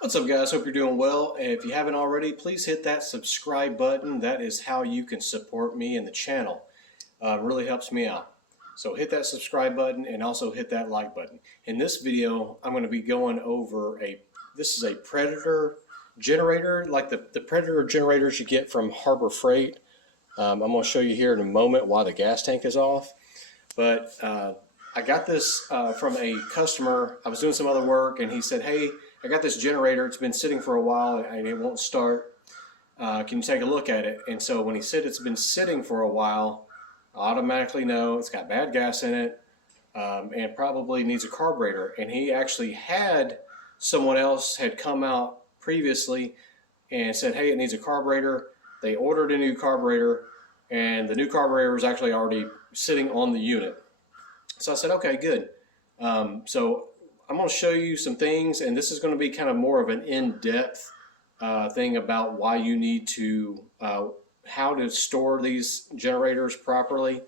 What's up, guys? Hope you're doing well. And if you haven't already, please hit that subscribe button. That is how you can support me and the channel. It really helps me out. So hit that subscribe button and also hit that like button. In this video, I'm going to be going over this is a Predator generator, like the Predator generators you get from Harbor Freight. I'm going to show you here in a moment why the gas tank is off. But I got this from a customer. I was doing some other work and he said, hey, I got this generator. It's been sitting for a while and it won't start. Can you take a look at it? And so when he said it's been sitting for a while, I automatically know it's got bad gas in it and probably needs a carburetor. And he actually had someone else had come out previously and said, hey, it needs a carburetor. They ordered a new carburetor and the new carburetor was actually already sitting on the unit. So I said, okay, good. So I'm going to show you some things, and this is going to be kind of more of an in-depth thing about why you need to, how to store these generators properly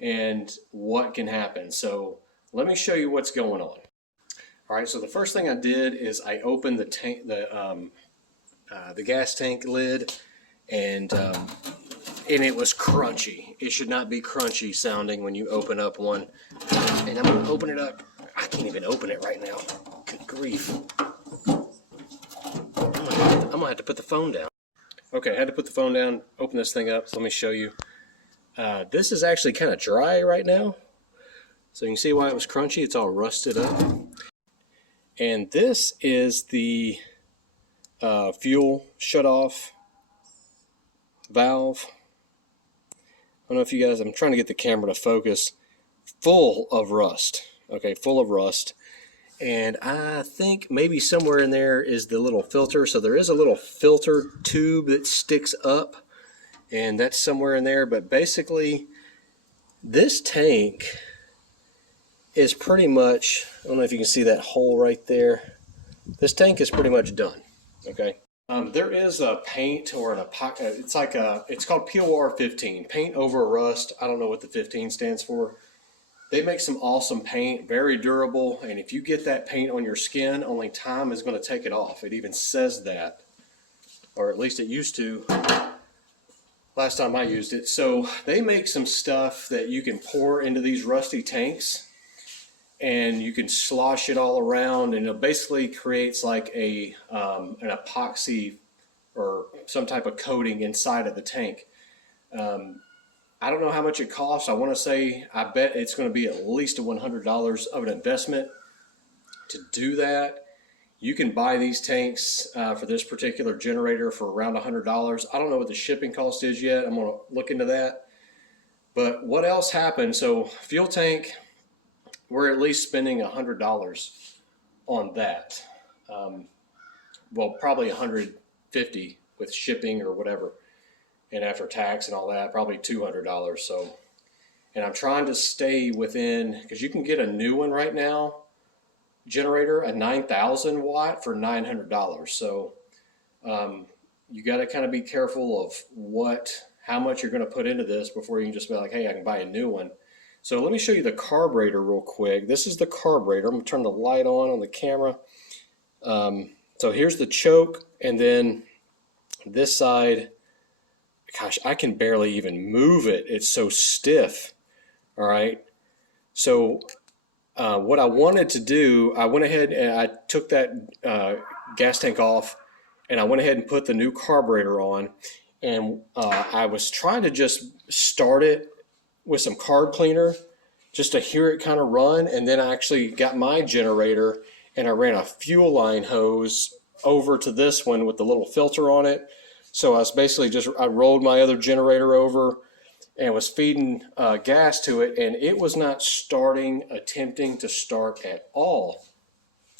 and what can happen. So let me show you what's going on. All right, so the first thing I did is I opened the tank, the gas tank lid, and it was crunchy. It should not be crunchy sounding when you open up one. And I'm going to open it up. I can't even open it right now. Good grief. I'm going to have to put the phone down. Okay, I had to put the phone down, open this thing up. So let me show you. This is actually kind of dry right now. So you can see why it was crunchy. It's all rusted up. And this is the fuel shutoff valve. I don't know if you guys, I'm trying to get the camera to focus. Full of rust. Okay, full of rust. And I think maybe somewhere in there is the little filter. So there is a little filter tube that sticks up, and that's somewhere in there. But basically, this tank is pretty much, I don't know if you can see that hole right there. This tank is pretty much done. Okay. There is a paint or an epoxy. It's called POR 15, paint over rust. I don't know what the 15 stands for. They make some awesome paint, very durable, and if you get that paint on your skin, only time is going to take it off. It even says that, or at least it used to last time I used it. So they make some stuff that you can pour into these rusty tanks, and you can slosh it all around, and it basically creates like an epoxy or some type of coating inside of the tank. I don't know how much it costs. I want to say, I bet it's going to be at least $100 of an investment to do that. You can buy these tanks for this particular generator for around $100. I don't know what the shipping cost is yet. I'm going to look into that. But what else happened? So fuel tank, we're at least spending $100 on that. Well, probably $150 with shipping or whatever. And after tax and all that, probably $200. So, and I'm trying to stay within, because you can get a new one right now, generator, a 9,000 watt for $900. So you got to kind of be careful of how much you're going to put into this before you can just be like, hey, I can buy a new one. So let me show you the carburetor real quick. This is the carburetor. I'm going to turn the light on the camera. So here's the choke, and then this side, gosh, I can barely even move it. It's so stiff. All right. So what I wanted to do, I went ahead and I took that gas tank off, and I went ahead and put the new carburetor on. And I was trying to just start it with some carb cleaner just to hear it kind of run. And then I actually got my generator and I ran a fuel line hose over to this one with the little filter on it. So I was basically I rolled my other generator over and was feeding gas to it, and it was not attempting to start at all.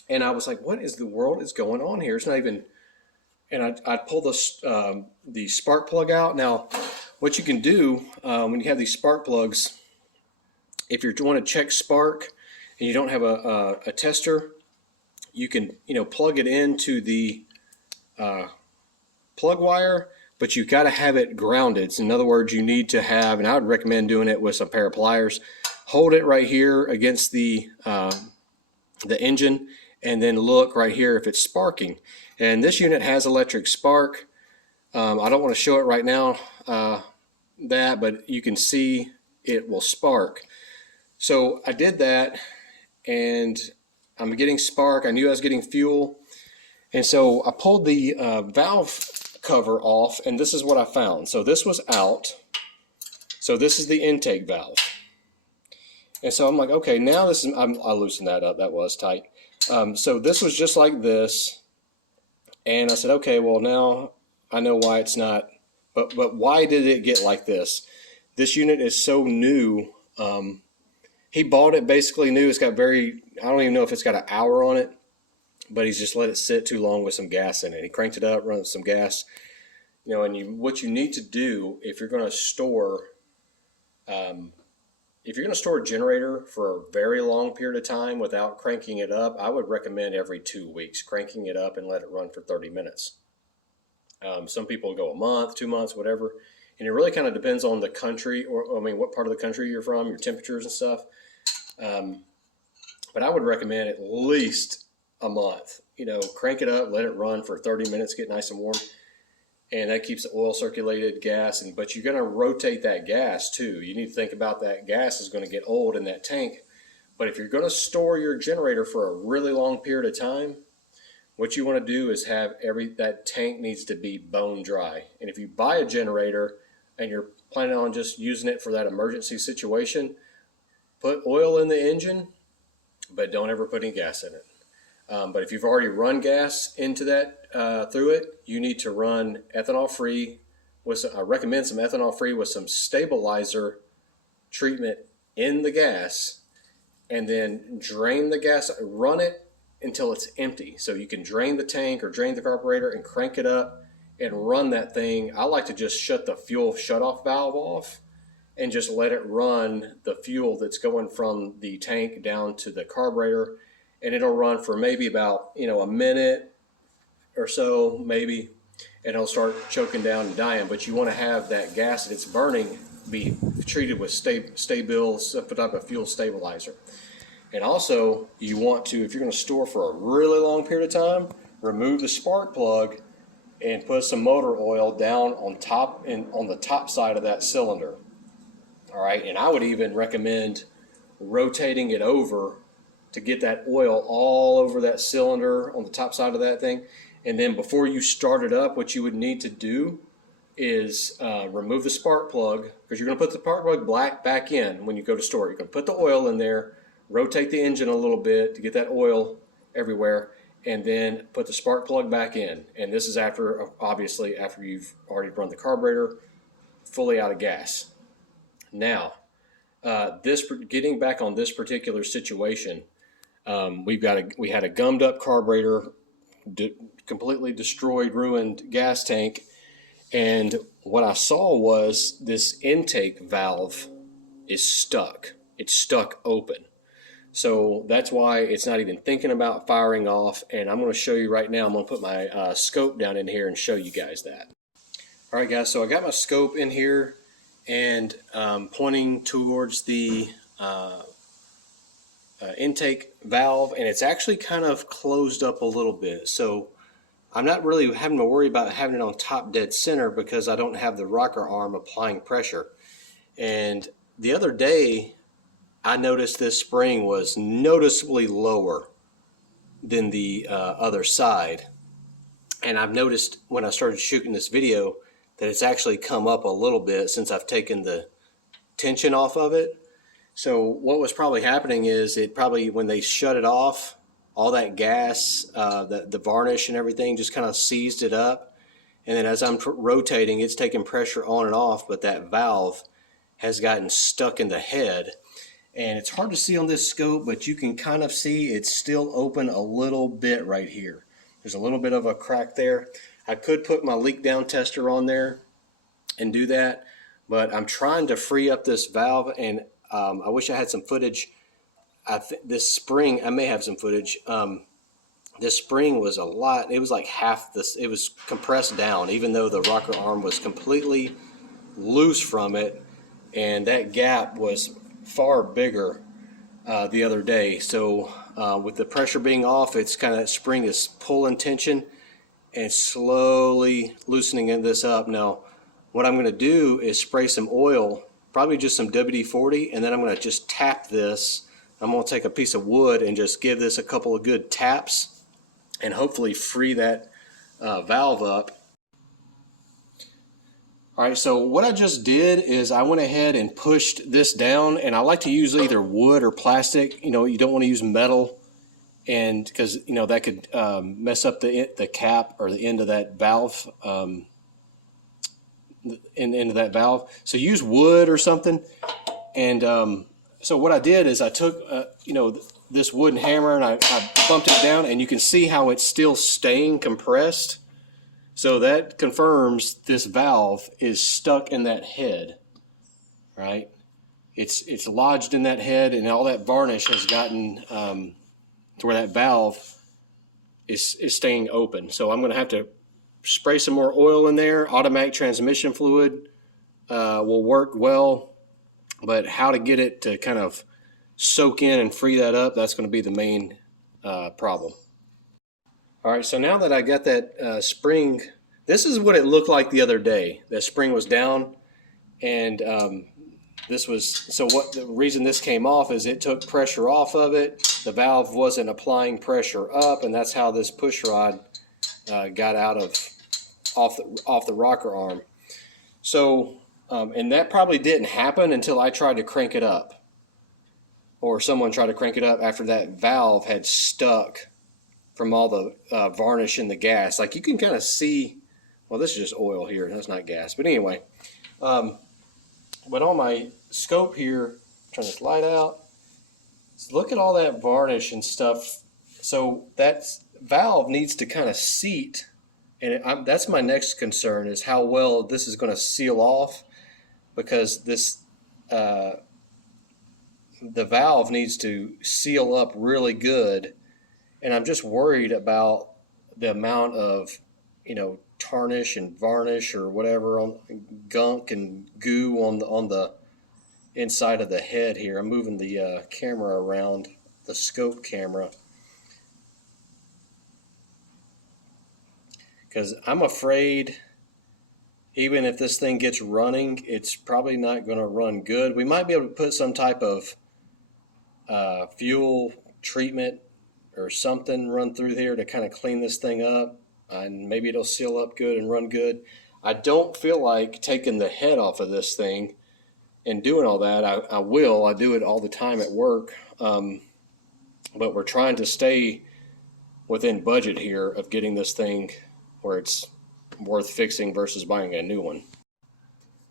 And I was like, what is the world is going on here? It's not even, and I pulled the spark plug out. Now, what you can do when you have these spark plugs, if you want to check spark and you don't have a tester, you can plug it into the plug wire, but you've got to have it grounded. So in other words, you need to have, and I would recommend doing it with some pair of pliers, hold it right here against the engine and then look right here if it's sparking. And this unit has electric spark. I don't want to show it right now, but you can see it will spark. So I did that, and I'm getting spark. I knew I was getting fuel. And so I pulled the valve cover off, and this is what I found. So this was out. So this is the intake valve. And so I'm like, okay, now this is, I loosened that up. That was tight. So this was just like this. And I said, okay, well, now I know why it's not, but why did it get like this? This unit is so new. He bought it basically new. It's got I don't even know if it's got an hour on it, but he's just let it sit too long with some gas in it. He cranked it up, run some gas. You know, and what you need to do if you're going to store, a generator for a very long period of time without cranking it up, I would recommend every 2 weeks, cranking it up and let it run for 30 minutes. Some people go a month, 2 months, whatever. And it really kind of depends on the country, or I mean, what part of the country you're from, your temperatures and stuff. But I would recommend at least a month. You know, crank it up, let it run for 30 minutes, get nice and warm. And that keeps the oil circulated, gas, but you're going to rotate that gas too. You need to think about that gas is going to get old in that tank. But if you're going to store your generator for a really long period of time, what you want to do is have that tank needs to be bone dry. And if you buy a generator and you're planning on just using it for that emergency situation, put oil in the engine, but don't ever put any gas in it. But if you've already run gas into that through it, you need to run ethanol-free. I recommend some ethanol-free with some stabilizer treatment in the gas, and then drain the gas. Run it until it's empty. So you can drain the tank or drain the carburetor and crank it up and run that thing. I like to just shut the fuel shutoff valve off and just let it run the fuel that's going from the tank down to the carburetor. And it'll run for maybe about, a minute or so, maybe, and it'll start choking down and dying. But you want to have that gas that it's burning be treated with stable, some type of fuel stabilizer. And also, you want to, if you're going to store for a really long period of time, remove the spark plug and put some motor oil down on top and on the top side of that cylinder. All right, and I would even recommend rotating it over to get that oil all over that cylinder on the top side of that thing. And then before you start it up, what you would need to do is remove the spark plug, because you're going to put the spark plug back in when you go to store it. You're going to put the oil in there, rotate the engine a little bit to get that oil everywhere, and then put the spark plug back in. And this is obviously after you've already run the carburetor fully out of gas. Now, getting back on this particular situation, we had a gummed up carburetor, completely destroyed, ruined gas tank, and what I saw was this intake valve is stuck. It's stuck open. So that's why it's not even thinking about firing off, and I'm going to show you right now. I'm going to put my scope down in here and show you guys that. All right, guys, so I got my scope in here and pointing towards the intake valve, and it's actually kind of closed up a little bit. So I'm not really having to worry about having it on top dead center because I don't have the rocker arm applying pressure. And the other day, I noticed this spring was noticeably lower than the other side. And I've noticed when I started shooting this video that it's actually come up a little bit since I've taken the tension off of it. So what was probably happening is when they shut it off, all that gas, the varnish and everything just kind of seized it up. And then as I'm rotating, it's taking pressure on and off, but that valve has gotten stuck in the head. And it's hard to see on this scope, but you can kind of see it's still open a little bit right here. There's a little bit of a crack there. I could put my leak down tester on there and do that, but I'm trying to free up this valve, and I wish I had some footage. This spring, I may have some footage. This spring was a lot. It was like half this. It was compressed down, even though the rocker arm was completely loose from it, and that gap was far bigger the other day. So with the pressure being off, it's kind of that spring is pulling tension and slowly loosening this up. Now, what I'm going to do is spray some oil, probably just some WD-40, and then I'm going to just tap this. I'm going to take a piece of wood and just give this a couple of good taps and hopefully free that valve up. All right, so what I just did is I went ahead and pushed this down, and I like to use either wood or plastic. You know, you don't want to use metal, and because you know that could mess up the cap or the end of that valve, into that valve. So use wood or something. And so what I did is I took you know, this wooden hammer and I bumped it down, and you can see how it's still staying compressed. So that confirms this valve is stuck in that head, right? It's lodged in that head, and all that varnish has gotten to where that valve is staying open. So I'm going to have to spray some more oil in there. Automatic transmission fluid will work well, but how to get it to kind of soak in and free that up, that's going to be the main problem. All right, so now that I got that spring, this is what it looked like the other day. The spring was down, and this was, so what the reason this came off is it took pressure off of it. The valve wasn't applying pressure up, and that's how this push rod got off the rocker arm. So, and that probably didn't happen until I tried to crank it up, or someone tried to crank it up after that valve had stuck from all the varnish in the gas. Like you can kind of see, well, this is just oil here, that's not gas. But anyway, but on my scope here, turn this light out, so look at all that varnish and stuff. So that valve needs to kind of seat, and that's my next concern, is how well this is going to seal off, because this the valve needs to seal up really good. And I'm just worried about the amount of, you know, tarnish and varnish or whatever, on gunk and goo on the inside of the head here. I'm moving the camera around, the scope camera, because I'm afraid even if this thing gets running, it's probably not going to run good. We might be able to put some type of fuel treatment or something run through here to kind of clean this thing up, and maybe it'll seal up good and run good. I don't feel like taking the head off of this thing and doing all that. I will. I do it all the time at work, but we're trying to stay within budget here of getting this thing where it's worth fixing versus buying a new one.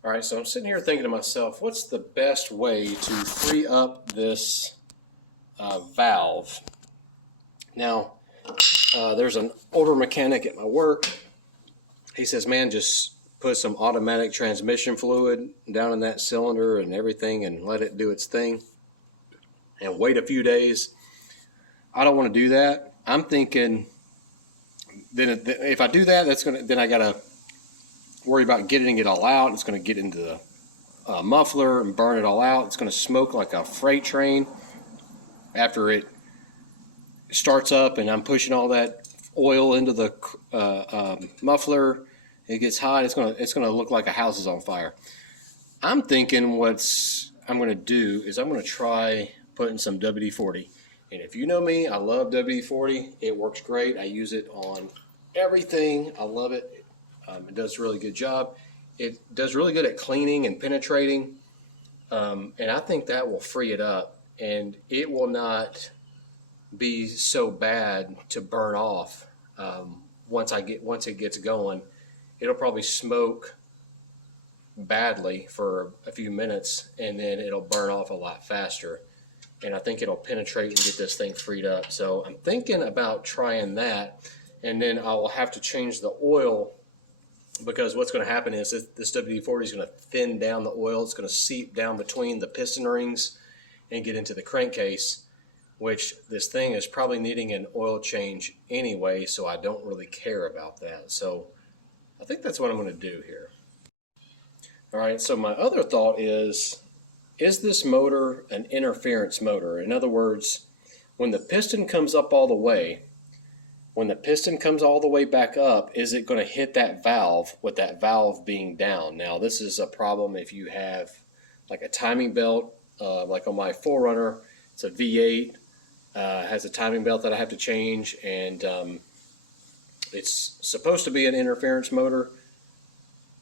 All right, so I'm sitting here thinking to myself, what's the best way to free up this valve? Now, there's an older mechanic at my work. He says, man, just put some automatic transmission fluid down in that cylinder and everything and let it do its thing and wait a few days. I don't want to do that. I'm thinking, then if I do that, then I got to worry about getting it all out. It's going to get into the muffler and burn it all out. It's going to smoke like a freight train after it starts up, and I'm pushing all that oil into the muffler. It gets hot. It's gonna look like a house is on fire. I'm thinking what I'm gonna do is I'm gonna try putting some WD-40. And if you know me, I love WD-40. It works great. I use it on everything. I love it. It does a really good job. It does really good at cleaning and penetrating. And I think that will free it up, and it will not be so bad to burn off. Once it gets going, it'll probably smoke badly for a few minutes, and then it'll burn off a lot faster. And I think it'll penetrate and get this thing freed up. So I'm thinking about trying that, and then I'll have to change the oil, because what's going to happen is this WD-40 is going to thin down the oil. It's going to seep down between the piston rings and get into the crankcase, which this thing is probably needing an oil change anyway, so I don't really care about that. So I think that's what I'm going to do here. All right, so my other thought is is this motor an interference motor? In other words, when the piston comes up all the way, when the piston comes all the way back up, is it going to hit that valve with that valve being down? Now, this is a problem if you have like a timing belt, like on my 4Runner, it's a V8, has a timing belt that I have to change, and it's supposed to be an interference motor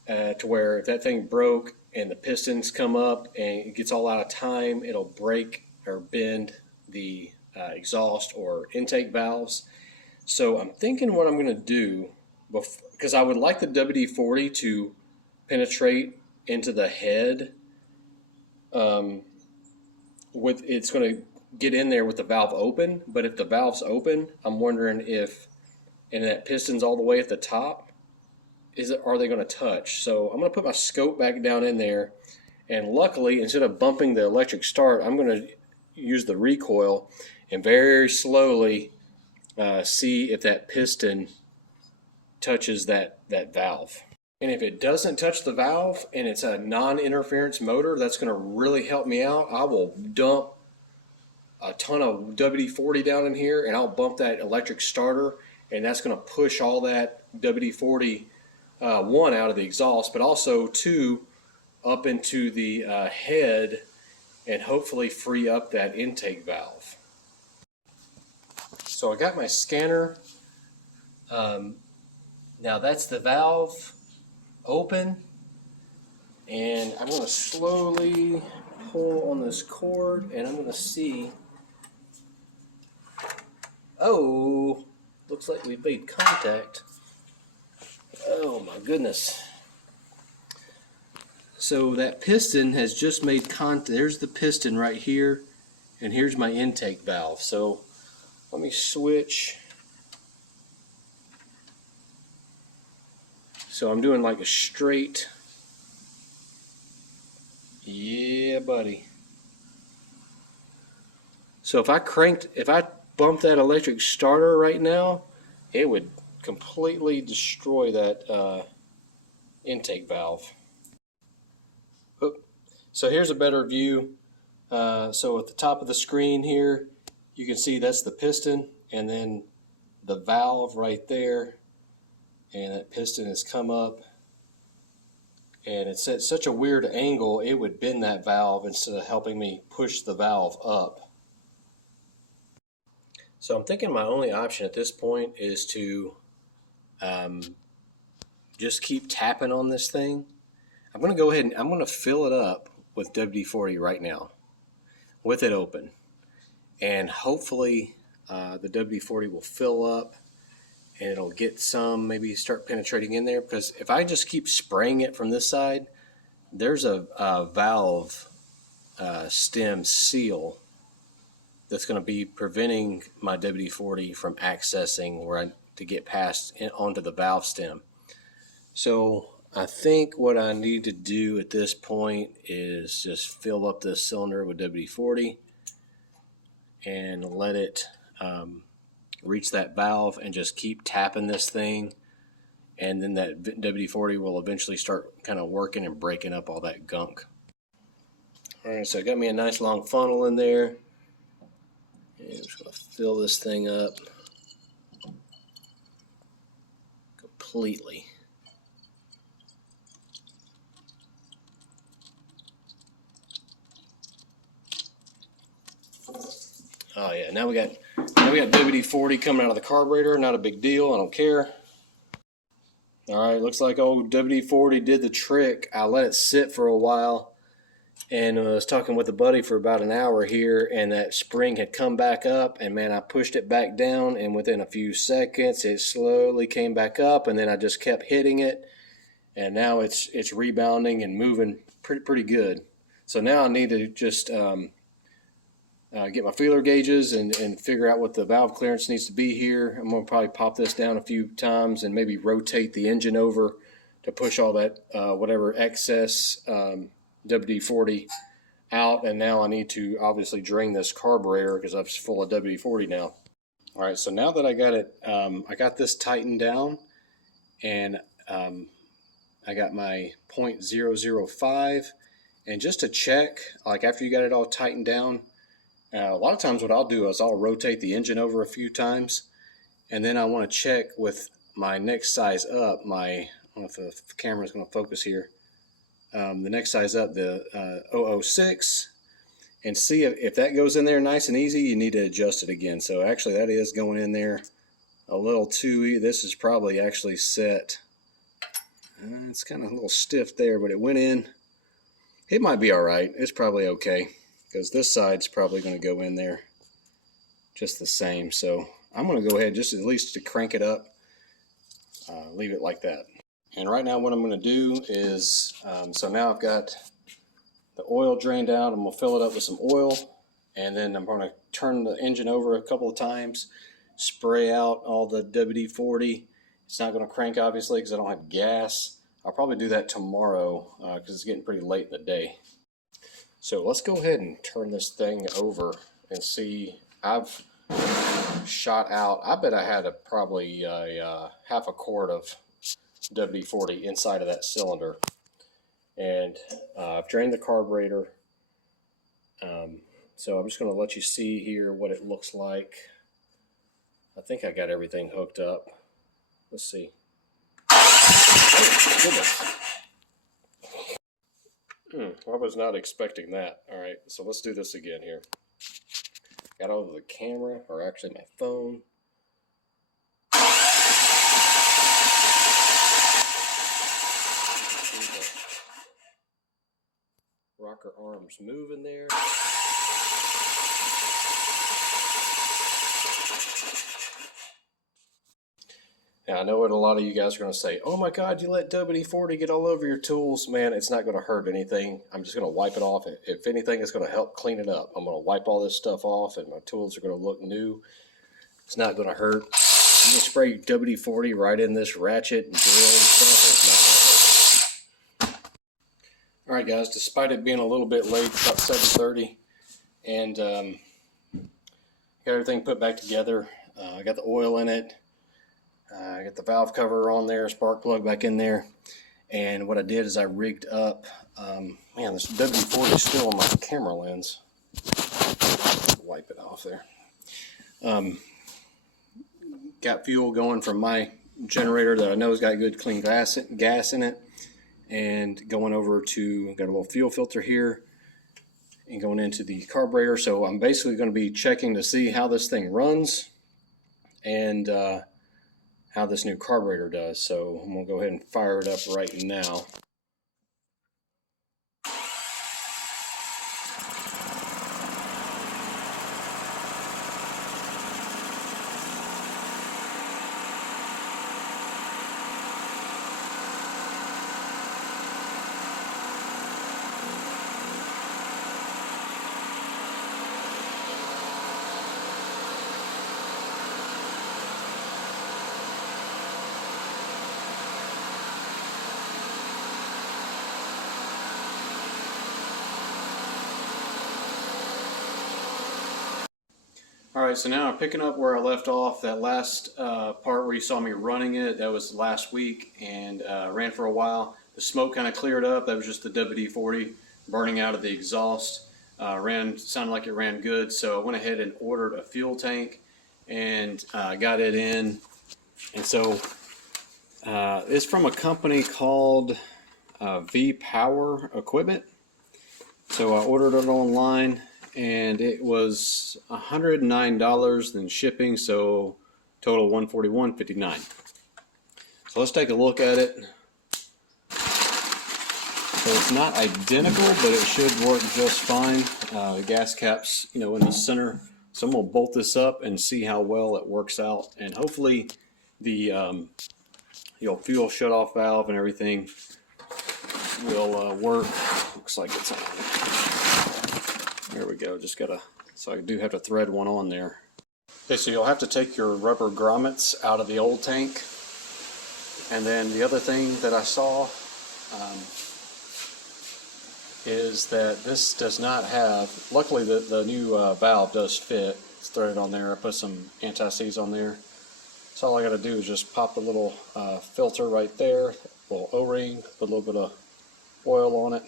to where if that thing broke and the pistons come up and it gets all out of time, it'll break or bend the exhaust or intake valves. So I'm thinking what I'm going to do, because I would like the WD-40 to penetrate into the head. It's going to get in there with the valve open, but if the valve's open, I'm wondering if, and that piston's all the way at the top, are they going to touch? So I'm going to put my scope back down in there, and luckily, instead of bumping the electric start, I'm going to use the recoil and very slowly see if that piston touches that valve. And if it doesn't touch the valve and it's a non-interference motor, that's going to really help me out. I will dump a ton of WD-40 down in here, and I'll bump that electric starter, and that's going to push all that WD-40 one out of the exhaust, but also two up into the head, and hopefully free up that intake valve. So I got my scanner. Now that's the valve open, and I'm going to slowly pull on this cord, and I'm going to see. Oh, looks like we've made contact. Oh my goodness. So that piston has just made contact. There's the piston right here, and here's my intake valve. So let me switch. So I'm doing like a straight. Yeah, buddy. So if I bumped that electric starter right now, it would completely destroy that intake valve. So here's a better view. So at the top of the screen here, you can see that's the piston, and then the valve right there, and that piston has come up, and it's at such a weird angle it would bend that valve instead of helping me push the valve up. So I'm thinking my only option at this point is to just keep tapping on this thing. I'm going to go ahead and I'm going to fill it up with WD-40 right now with it open, and hopefully the WD-40 will fill up and it'll get some, maybe start penetrating in there, because if I just keep spraying it from this side, there's a valve stem seal that's going to be preventing my WD-40 from accessing to get past onto the valve stem. So I think what I need to do at this point is just fill up this cylinder with WD-40 and let it reach that valve, and just keep tapping this thing, and then that WD-40 will eventually start kind of working and breaking up all that gunk. Alright, so I got me a nice long funnel in there, and I'm just going to fill this thing up completely. Oh yeah, now we got WD-40 coming out of the carburetor. Not a big deal, I don't care. Alright, looks like old WD-40 did the trick. I let it sit for a while, and I was talking with a buddy for about an hour here, and that spring had come back up, and man, I pushed it back down, and within a few seconds it slowly came back up, and then I just kept hitting it, and now it's rebounding and moving pretty good. So now I need to just get my feeler gauges and figure out what the valve clearance needs to be here. I'm going to probably pop this down a few times and maybe rotate the engine over to push all that whatever excess WD-40 out. And now I need to obviously drain this carburetor because I'm full of WD-40 now. All right, so now that I got it, I got this tightened down, and I got my .005, And just to check, like after you got it all tightened down, a lot of times what I'll do is I'll rotate the engine over a few times, and then I want to check with my next size up, I don't know if the camera is going to focus here, the next size up, the 006, and see if that goes in there nice and easy. You need to adjust it again. So actually that is going in there a little too easy. This is probably actually set, it's kind of a little stiff there, but it went in. It might be all right. It's probably okay, because this side's probably going to go in there just the same. So I'm going to go ahead just at least to crank it up, leave it like that. And right now what I'm going to do is, so now I've got the oil drained out. I'm going to fill it up with some oil, and then I'm going to turn the engine over a couple of times, spray out all the WD-40. It's not going to crank, obviously, because I don't have gas. I'll probably do that tomorrow because it's getting pretty late in the day. So let's go ahead and turn this thing over and see. I've shot out, I bet I had probably half a quart of WD-40 inside of that cylinder. And I've drained the carburetor. So I'm just going to let you see here what it looks like. I think I got everything hooked up. Let's see. Oh, goodness. I was not expecting that. All right, so let's do this again here. Got over the camera, or actually my phone. Rocker arms moving there. Now I know what a lot of you guys are going to say, oh my God, you let WD-40 get all over your tools. Man, it's not going to hurt anything. I'm just going to wipe it off. If anything, it's going to help clean it up. I'm going to wipe all this stuff off and my tools are going to look new. It's not going to hurt. You can spray WD-40 right in this ratchet and drill and stuff. It's not going to hurt. All right, guys, despite it being a little bit late, it's about 7:30, and got everything put back together. I got the oil in it. I got the valve cover on there, spark plug back in there, and what I did is I rigged up, man, this WD-40 is still on my camera lens. Wipe it off there. Got fuel going from my generator that I know has got good clean gas in it, and going over to, got a little fuel filter here, and going into the carburetor. So I'm basically going to be checking to see how this thing runs, and how this new carburetor does. So I'm going to go ahead and fire it up right now. Alright, so now I'm picking up where I left off. That last part where you saw me running it, that was last week, and ran for a while. The smoke kind of cleared up. That was just the WD-40 burning out of the exhaust. Sounded like it ran good, so I went ahead and ordered a fuel tank and got it in. And so it's from a company called V-Power Equipment. So I ordered it online, and it was $109 then shipping, so total $141.59. So let's take a look at it. So it's not identical, but it should work just fine. The gas cap's, in the center. So I'm gonna bolt this up and see how well it works out, and hopefully the fuel shut-off valve and everything will work. Looks like it's on. There we go. So I do have to thread one on there. Okay, so you'll have to take your rubber grommets out of the old tank. And then the other thing that I saw is that this does not have, luckily the new valve does fit. It's threaded on there. I put some anti-seize on there. So all I got to do is just pop the little filter right there, little O-ring, put a little bit of oil on it,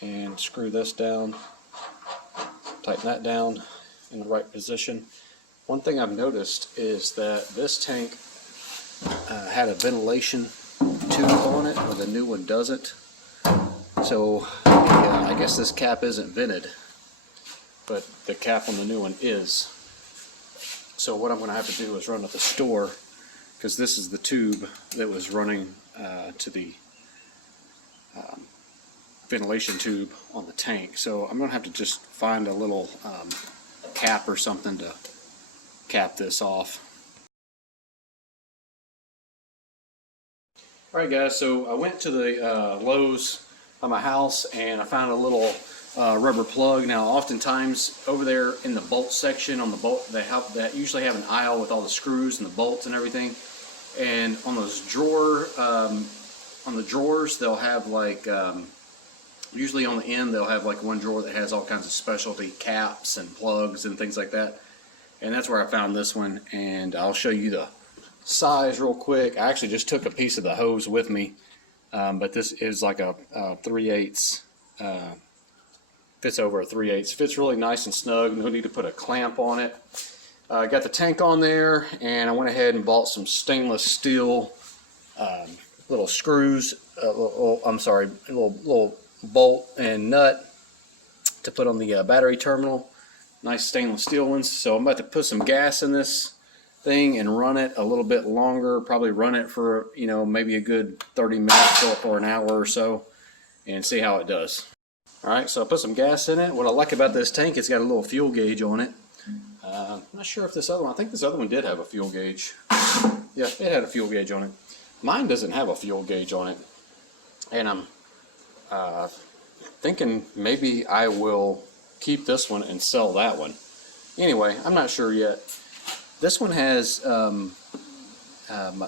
and screw this down, tighten that down in the right position. One thing I've noticed is that this tank had a ventilation tube on it, where the new one doesn't. So I guess this cap isn't vented, but the cap on the new one is. So what I'm going to have to do is run to the store, because this is the tube that was running to the ventilation tube on the tank. So I'm going to have to just find a little cap or something to cap this off. Alright guys, so I went to the Lowe's by my house and I found a little rubber plug. Now oftentimes over there in the bolt section, on the bolt, they usually have an aisle with all the screws and the bolts and everything. And on those on the drawers, they'll have like, usually on the end they'll have like one drawer that has all kinds of specialty caps and plugs and things like that. And that's where I found this one, and I'll show you the size real quick. I actually just took a piece of the hose with me, but this is like a 3/8, fits over a 3/8, fits really nice and snug. No need to put a clamp on it. I got the tank on there, and I went ahead and bought some stainless steel little screws, little bolt and nut to put on the battery terminal. Nice stainless steel ones. So I'm about to put some gas in this thing and run it a little bit longer, probably run it for, you know, maybe a good 30 minutes or an hour or so, and see how it does. Alright, so I put some gas in it. What I like about this tank, it's got a little fuel gauge on it. I'm not sure if this other one, I think this other one did have a fuel gauge. Yeah, it had a fuel gauge on it. Mine doesn't have a fuel gauge on it, and I'm thinking maybe I will keep this one and sell that one. Anyway, I'm not sure yet. This one has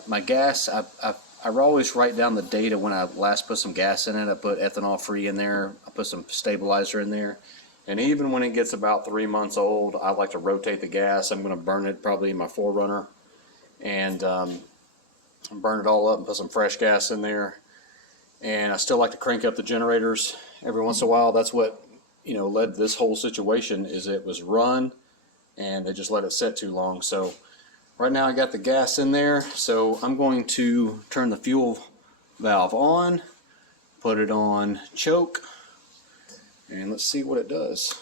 my gas. I always write down the date of when I last put some gas in it. I put ethanol free in there. I put some stabilizer in there. And even when it gets about 3 months old, I like to rotate the gas. I'm going to burn it probably in my 4Runner and burn it all up and put some fresh gas in there. And I still like to crank up the generators every once in a while. That's what, you know, led to this whole situation, is it was run and they just let it sit too long. So right now I got the gas in there, so I'm going to turn the fuel valve on, put it on choke, and let's see what it does.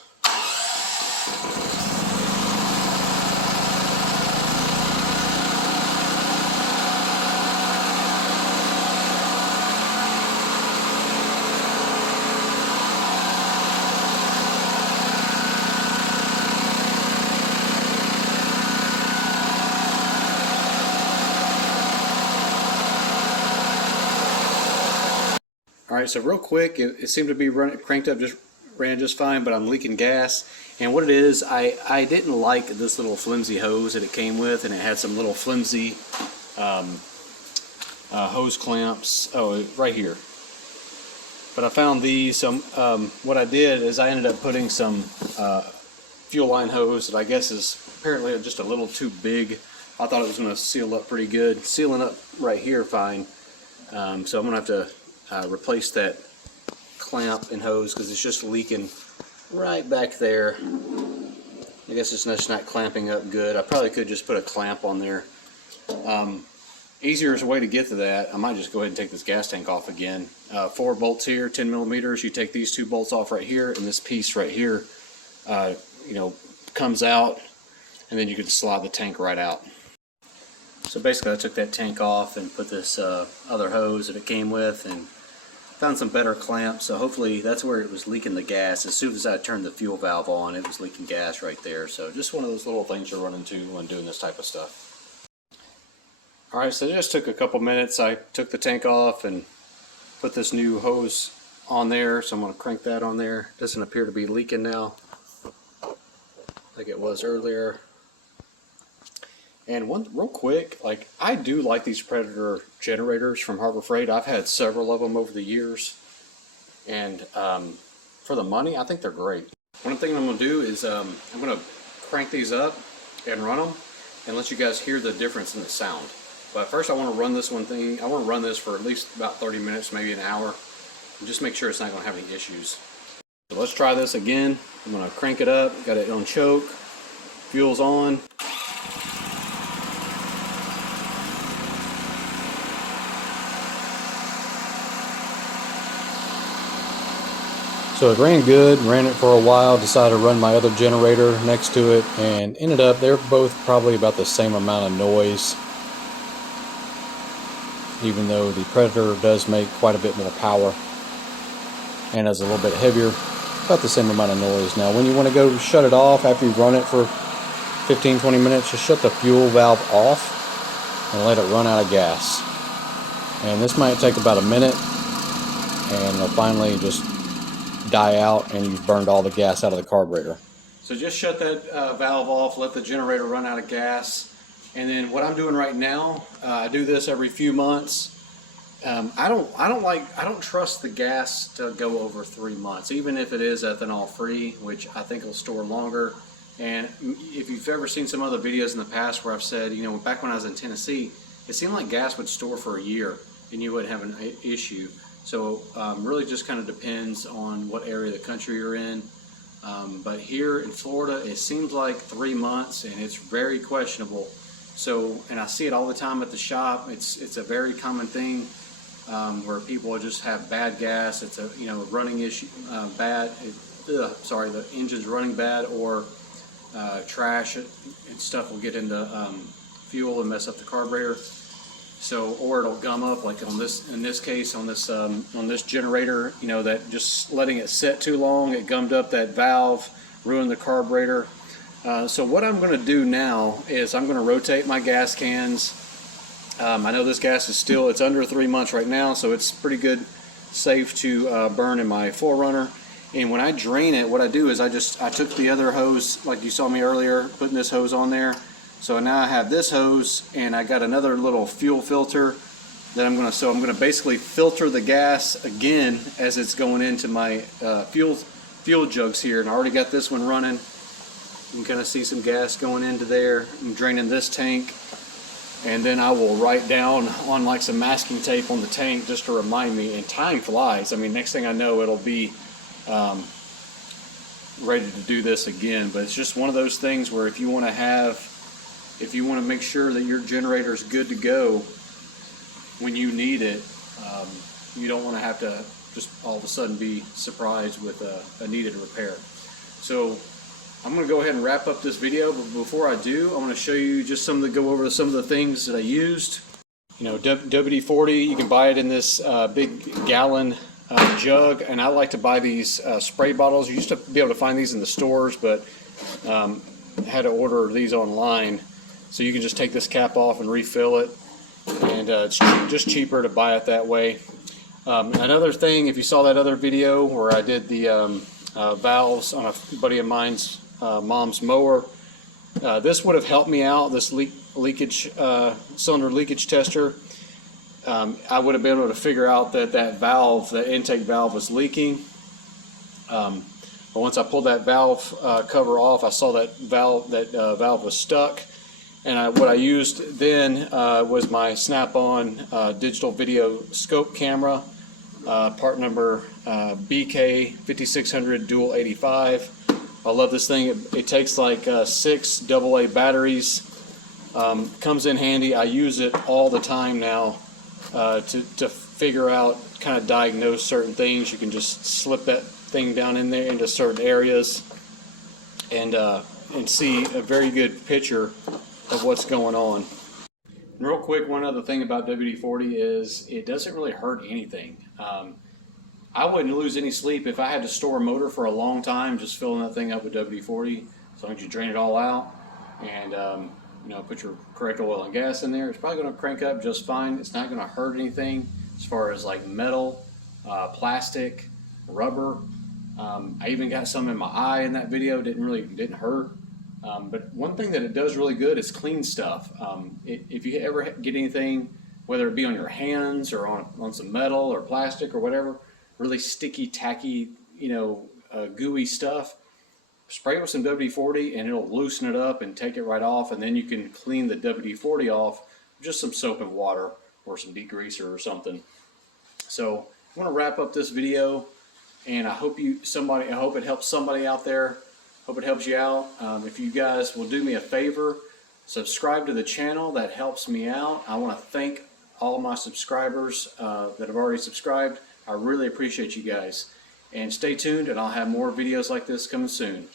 Alright, so real quick, it seemed to be cranked up, ran just fine, but I'm leaking gas. And what it is, I didn't like this little flimsy hose that it came with, and it had some little flimsy hose clamps. Oh, right here. But I found these. So what I did is I ended up putting some fuel line hose that I guess is apparently just a little too big. I thought it was going to seal up pretty good. Sealing up right here fine. So I'm going to have to replace that clamp and hose because it's just leaking right back there. I guess it's just not clamping up good. I probably could just put a clamp on there. Easier way to get to that, I might just go ahead and take this gas tank off again. 4 bolts here, 10 millimeters. You take these 2 bolts off right here, and this piece right here, you know, comes out, and then you can slide the tank right out. So basically I took that tank off and put this other hose that it came with and found some better clamps. So hopefully that's where it was leaking the gas. As soon as I turned the fuel valve on, it was leaking gas right there. So just one of those little things you run into when doing this type of stuff. Alright, so it just took a couple minutes. I took the tank off and put this new hose on there. So I'm going to crank that on there. Doesn't appear to be leaking now like it was earlier. And one real quick, like, I do like these Predator generators from Harbor Freight. I've had several of them over the years, and for the money, I think they're great. One thing I'm going to do is I'm going to crank these up and run them and let you guys hear the difference in the sound. But first I want to run this one thing. I want to run this for at least about 30 minutes, maybe an hour, and just make sure it's not going to have any issues. So let's try this again. I'm gonna crank it up, got it on choke, fuel's on. So it ran good, ran it for a while, decided to run my other generator next to it, and ended up, they're both probably about the same amount of noise, even though the Predator does make quite a bit more power and is a little bit heavier, about the same amount of noise. Now when you want to go shut it off after you've run it for 15-20 minutes, just shut the fuel valve off and let it run out of gas. And this might take about a minute, and it'll finally just die out and you've burned all the gas out of the carburetor. So just shut that valve off, let the generator run out of gas, and then what I'm doing right now, I do this every few months. I don't trust the gas to go over 3 months, even if it is ethanol free, which I think will store longer. And if you've ever seen some other videos in the past where I've said, you know, back when I was in Tennessee, it seemed like gas would store for a year and you wouldn't have an issue. So really just kind of depends on what area of the country you're in. But here in Florida, it seems like 3 months, and it's very questionable. So, and I see it all the time at the shop. It's a very common thing where people just have bad gas. It's a, you know, running issue, the engine's running bad, or trash and stuff will get into fuel and mess up the carburetor. So, or it'll gum up, like on this, in this case, on this generator, you know, that just letting it sit too long, it gummed up that valve, ruined the carburetor. So what I'm going to do now is I'm going to rotate my gas cans. I know this gas is still, it's under 3 months right now, so it's pretty good, safe to burn in my 4Runner. And when I drain it, what I do is I took the other hose, like you saw me earlier, putting this hose on there. So now I have this hose, and I got another little fuel filter that I'm going to basically filter the gas again as it's going into my fuel jugs here. And I already got this one running. You can kind of see some gas going into there. I'm draining this tank, and then I will write down on like some masking tape on the tank just to remind me. And time flies. I mean, next thing I know, it'll be ready to do this again. But it's just one of those things where if you want to make sure that your generator is good to go when you need it, you don't want to have to just all of a sudden be surprised with a needed repair. So I'm going to go ahead and wrap up this video, but before I do, I want to show you just go over some of the things that I used. You know, WD-40, you can buy it in this big gallon jug, and I like to buy these spray bottles. You used to be able to find these in the stores, but had to order these online. So you can just take this cap off and refill it, and it's just cheaper to buy it that way. Another thing, if you saw that other video where I did the valves on a buddy of mine's mom's mower, this would have helped me out, this cylinder leakage tester. I would have been able to figure out that intake valve was leaking. But once I pulled that valve cover off, I saw that valve was stuck. And what I used then was my Snap-on digital video scope camera, part number BK5600 Dual 85. I love this thing. It takes like 6 AA batteries. Comes in handy. I use it all the time now to figure out, kind of diagnose certain things. You can just slip that thing down in there into certain areas and see a very good picture of what's going on. And real quick, one other thing about WD-40 is it doesn't really hurt anything. I wouldn't lose any sleep if I had to store a motor for a long time, just filling that thing up with WD-40. As long as you drain it all out and you know, put your correct oil and gas in there, it's probably going to crank up just fine. It's not going to hurt anything as far as like metal, plastic, rubber. I even got some in my eye in that video. Didn't hurt. But one thing that it does really good is clean stuff. If you ever get anything, whether it be on your hands or on some metal or plastic or whatever, really sticky, tacky, you know, gooey stuff, spray it with some WD-40 and it'll loosen it up and take it right off, and then you can clean the WD-40 off with just some soap and water or some degreaser or something. So I'm going to wrap up this video, and I hope it helps somebody out there. Hope it helps you out. If you guys will do me a favor, subscribe to the channel. That helps me out. I want to thank all my subscribers that have already subscribed. I really appreciate you guys. And stay tuned, and I'll have more videos like this coming soon.